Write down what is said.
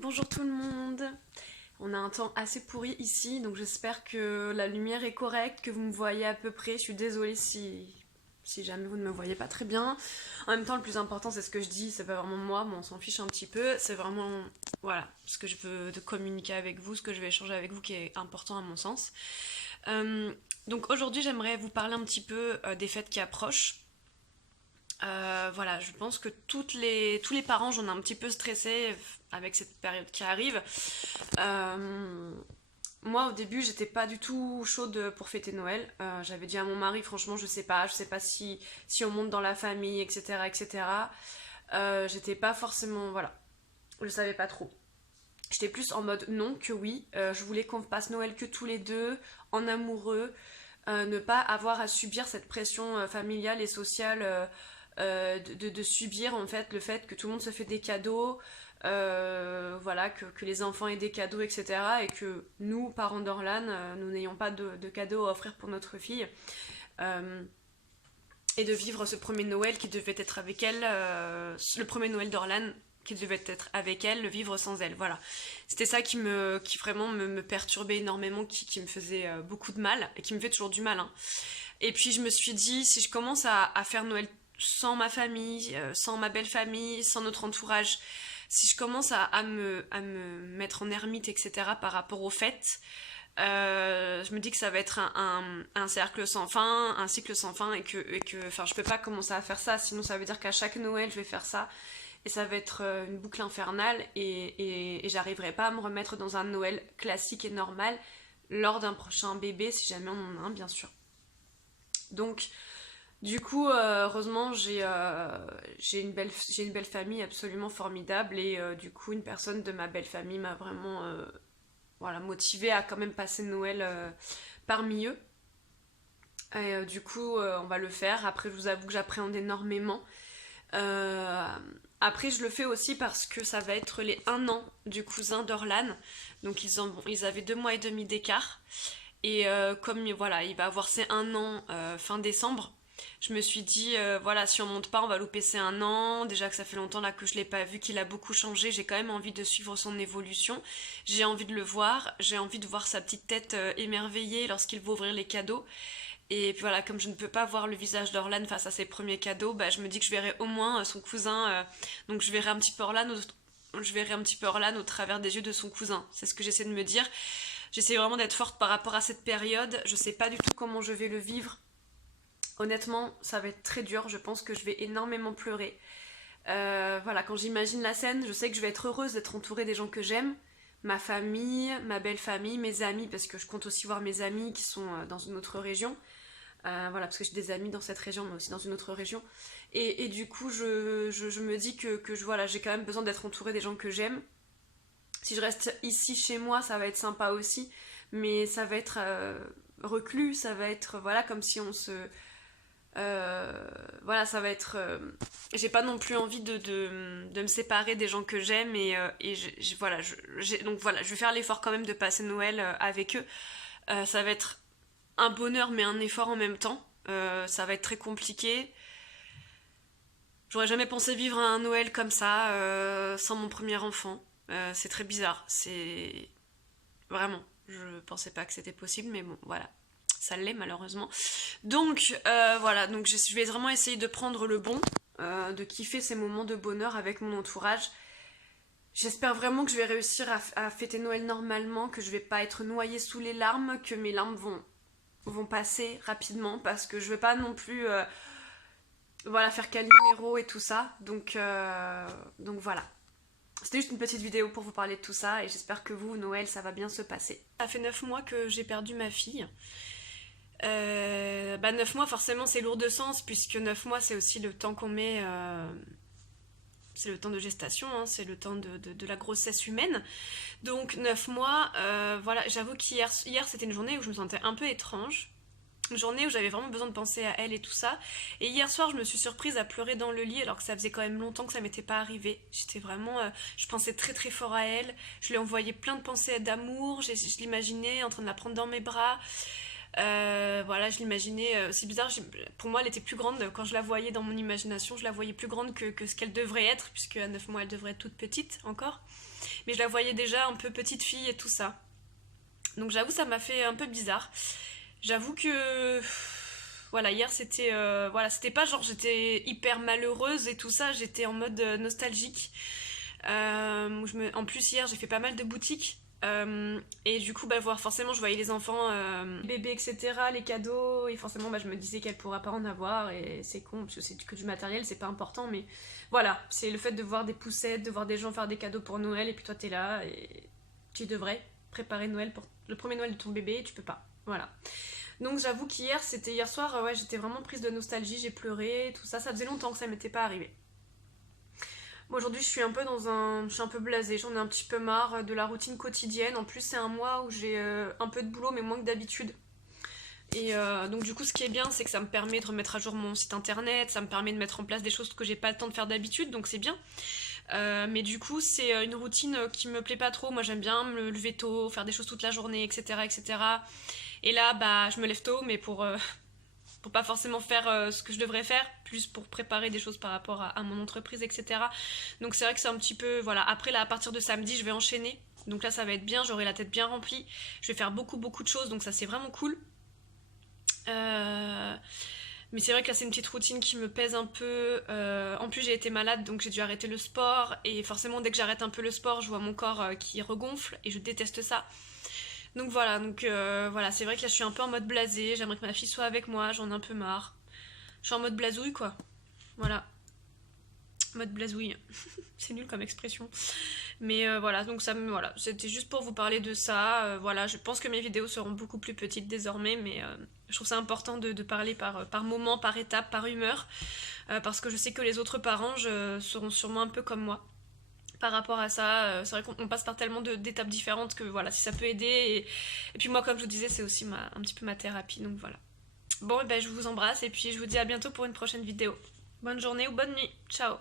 Bonjour tout le monde. On a un temps assez pourri ici, donc j'espère que la lumière est correcte, que vous me voyez à peu près. Je suis désolée si jamais vous ne me voyez pas très bien. En même temps, le plus important, c'est ce que je dis, c'est pas vraiment moi, mais on s'en fiche un petit peu. C'est vraiment, voilà, ce que je veux de communiquer avec vous, ce que je vais échanger avec vous qui est important à mon sens. Euh, donc aujourd'hui, j'aimerais vous parler un petit peu des fêtes qui approchent. Voilà, je pense que tous les parents, j'en ai un petit peu stressé avec cette période qui arrive. Euh, Moi, au début, j'étais pas du tout chaude pour fêter Noël. J'avais dit à mon mari, franchement, je sais pas si on monte dans la famille, etc., etc. J'étais pas forcément, voilà, je savais pas trop. J'étais plus en mode non que oui. Je voulais qu'on passe Noël que tous les deux, en amoureux, ne pas avoir à subir cette pression familiale et sociale de subir en fait le fait que tout le monde se fait des cadeaux, voilà, que les enfants aient des cadeaux, etc. Et que nous, parents d'Orlan, nous n'ayons pas de cadeaux à offrir pour notre fille. Euh, et de vivre ce premier Noël qui devait être avec elle, le premier Noël d'Orlan qui devait être avec elle, le vivre sans elle, voilà. C'était ça qui vraiment me perturbait énormément, qui me faisait beaucoup de mal, et qui me fait toujours du mal, hein. Et puis je me suis dit, si je commence à faire Noël sans ma famille, sans ma belle famille, sans notre entourage, si je commence à me mettre en ermite, etc. par rapport aux fêtes, je me dis que ça va être un cercle sans fin, un cycle sans fin, enfin, je peux pas commencer à faire ça, sinon ça veut dire qu'à chaque Noël, je vais faire ça, et ça va être une boucle infernale, et j'arriverai pas à me remettre dans un Noël classique et normal lors d'un prochain bébé, si jamais on en a un, bien sûr. Donc, du coup, heureusement, j'ai une belle famille absolument formidable, et du coup, une personne de ma belle famille m'a vraiment voilà, motivée à quand même passer Noël parmi eux. Et du coup, on va le faire. Après, je vous avoue que j'appréhende énormément. Euh, Après, je le fais aussi parce que ça va être les 1 an du cousin d'Orlan. Donc, ils avaient 2 mois et demi d'écart. Et comme voilà, il va avoir ses 1 an fin décembre, je me suis dit, voilà, si on monte pas, on va louper ses 1 an. Déjà que ça fait longtemps là que je l'ai pas vu, qu'il a beaucoup changé, j'ai quand même envie de suivre son évolution. J'ai envie de le voir, j'ai envie de voir sa petite tête émerveillée lorsqu'il va ouvrir les cadeaux. Et puis voilà, comme je ne peux pas voir le visage d'Orlan face à ses premiers cadeaux, bah, je me dis que je verrai au moins son cousin. Donc je verrai un petit peu Orlan je verrai un petit peu Orlan au travers des yeux de son cousin. C'est ce que j'essaie de me dire. J'essaie vraiment d'être forte par rapport à cette période. Je sais pas du tout comment je vais le vivre. Honnêtement, ça va être très dur. Je pense que je vais énormément pleurer. Voilà, quand j'imagine la scène, je sais que je vais être heureuse d'être entourée des gens que j'aime. Ma famille, ma belle famille, mes amis, parce que je compte aussi voir mes amis qui sont dans une autre région. Voilà, parce que j'ai des amis dans cette région, mais aussi dans une autre région. Et du coup, je me dis voilà, j'ai quand même besoin d'être entourée des gens que j'aime. Si je reste ici chez moi, ça va être sympa aussi, mais ça va être reclus, ça va être voilà comme si on se voilà, ça va être j'ai pas non plus envie de me séparer des gens que j'aime, voilà, donc voilà, je vais faire l'effort quand même de passer Noël avec eux. Ça va être un bonheur mais un effort en même temps. Ça va être très compliqué. J'aurais jamais pensé vivre un Noël comme ça sans mon premier enfant. C'est très bizarre. C'est vraiment. Je pensais pas que c'était possible, mais bon, voilà. Ça l'est malheureusement. Donc voilà, donc je vais vraiment essayer de prendre le bon, de kiffer ces moments de bonheur avec mon entourage. J'espère vraiment que je vais réussir à fêter Noël normalement, que je vais pas être noyée sous les larmes, que mes larmes vont passer rapidement, parce que je veux pas non plus voilà, faire Calimero et tout ça. Donc voilà. C'était juste une petite vidéo pour vous parler de tout ça, et j'espère que vous, Noël, ça va bien se passer. Ça fait 9 mois que j'ai perdu ma fille. 9 mois, forcément, c'est lourd de sens, puisque 9 mois, c'est aussi le temps qu'on met. C'est le temps de gestation, hein, c'est le temps de la grossesse humaine. Donc 9 mois, voilà, j'avoue qu'hier c'était une journée où je me sentais un peu étrange. Une journée où j'avais vraiment besoin de penser à elle et tout ça. Et hier soir, je me suis surprise à pleurer dans le lit, alors que ça faisait quand même longtemps que ça m'était pas arrivé. J'étais vraiment. Je pensais très très fort à elle. Je lui ai envoyé plein de pensées d'amour. Je l'imaginais en train de la prendre dans mes bras. Voilà, je l'imaginais. C'est bizarre, pour moi, elle était plus grande. Quand je la voyais dans mon imagination, je la voyais plus grande que ce qu'elle devrait être, puisque à 9 mois, elle devrait être toute petite encore. mais je la voyais déjà un peu petite fille et tout ça. Donc j'avoue ça m'a fait un peu bizarre. J'avoue que voilà, hier c'était voilà, c'était pas genre j'étais hyper malheureuse et tout ça, j'étais en mode nostalgique. En plus hier j'ai fait pas mal de boutiques. Et du coup bah voir forcément je voyais les enfants bébés etc, les cadeaux, et forcément bah, je me disais qu'elle pourra pas en avoir, et c'est con parce que c'est que du matériel, c'est pas important, mais voilà, c'est le fait de voir des poussettes, de voir des gens faire des cadeaux pour Noël, et puis toi t'es là et tu devrais préparer Noël pour le premier Noël de ton bébé et tu peux pas, voilà. Donc j'avoue qu'hier c'était hier soir, ouais j'étais vraiment prise de nostalgie, j'ai pleuré, tout ça, ça faisait longtemps que ça m'était pas arrivé. Moi aujourd'hui je suis un peu je suis un peu blasée, j'en ai un petit peu marre de la routine quotidienne. En plus c'est un mois où j'ai un peu de boulot mais moins que d'habitude. Et donc du coup ce qui est bien c'est que ça me permet de remettre à jour mon site internet, ça me permet de mettre en place des choses que j'ai pas le temps de faire d'habitude, donc c'est bien. Mais du coup c'est une routine qui me plaît pas trop. Moi j'aime bien me lever tôt, faire des choses toute la journée, etc. etc. Et là bah je me lève tôt mais pour pas forcément faire ce que je devrais faire, plus pour préparer des choses par rapport à mon entreprise, etc. Donc c'est vrai que c'est un petit peu, voilà, après là à partir de samedi je vais enchaîner, donc là ça va être bien, j'aurai la tête bien remplie, je vais faire beaucoup de choses, donc ça c'est vraiment cool. Mais c'est vrai que là c'est une petite routine qui me pèse un peu. En plus j'ai été malade donc j'ai dû arrêter le sport, et forcément dès que j'arrête un peu le sport je vois mon corps qui regonfle et je déteste ça. Donc voilà, voilà, c'est vrai que là je suis un peu en mode blasé, j'aimerais que ma fille soit avec moi, j'en ai un peu marre. Je suis en mode blasouille quoi. Voilà. Mode blasouille. C'est nul comme expression. Mais voilà, donc voilà, c'était juste pour vous parler de ça. Voilà, je pense que mes vidéos seront beaucoup plus petites désormais, mais je trouve ça important de parler par moment, par étape, par humeur, parce que je sais que les autres parents seront sûrement un peu comme moi par rapport à ça. C'est vrai qu'on passe par tellement d'étapes différentes que voilà, si ça peut aider. Et puis moi, comme je vous disais, c'est aussi un petit peu ma thérapie, donc voilà. Bon, et ben, je vous embrasse et puis je vous dis à bientôt pour une prochaine vidéo. Bonne journée ou bonne nuit. Ciao.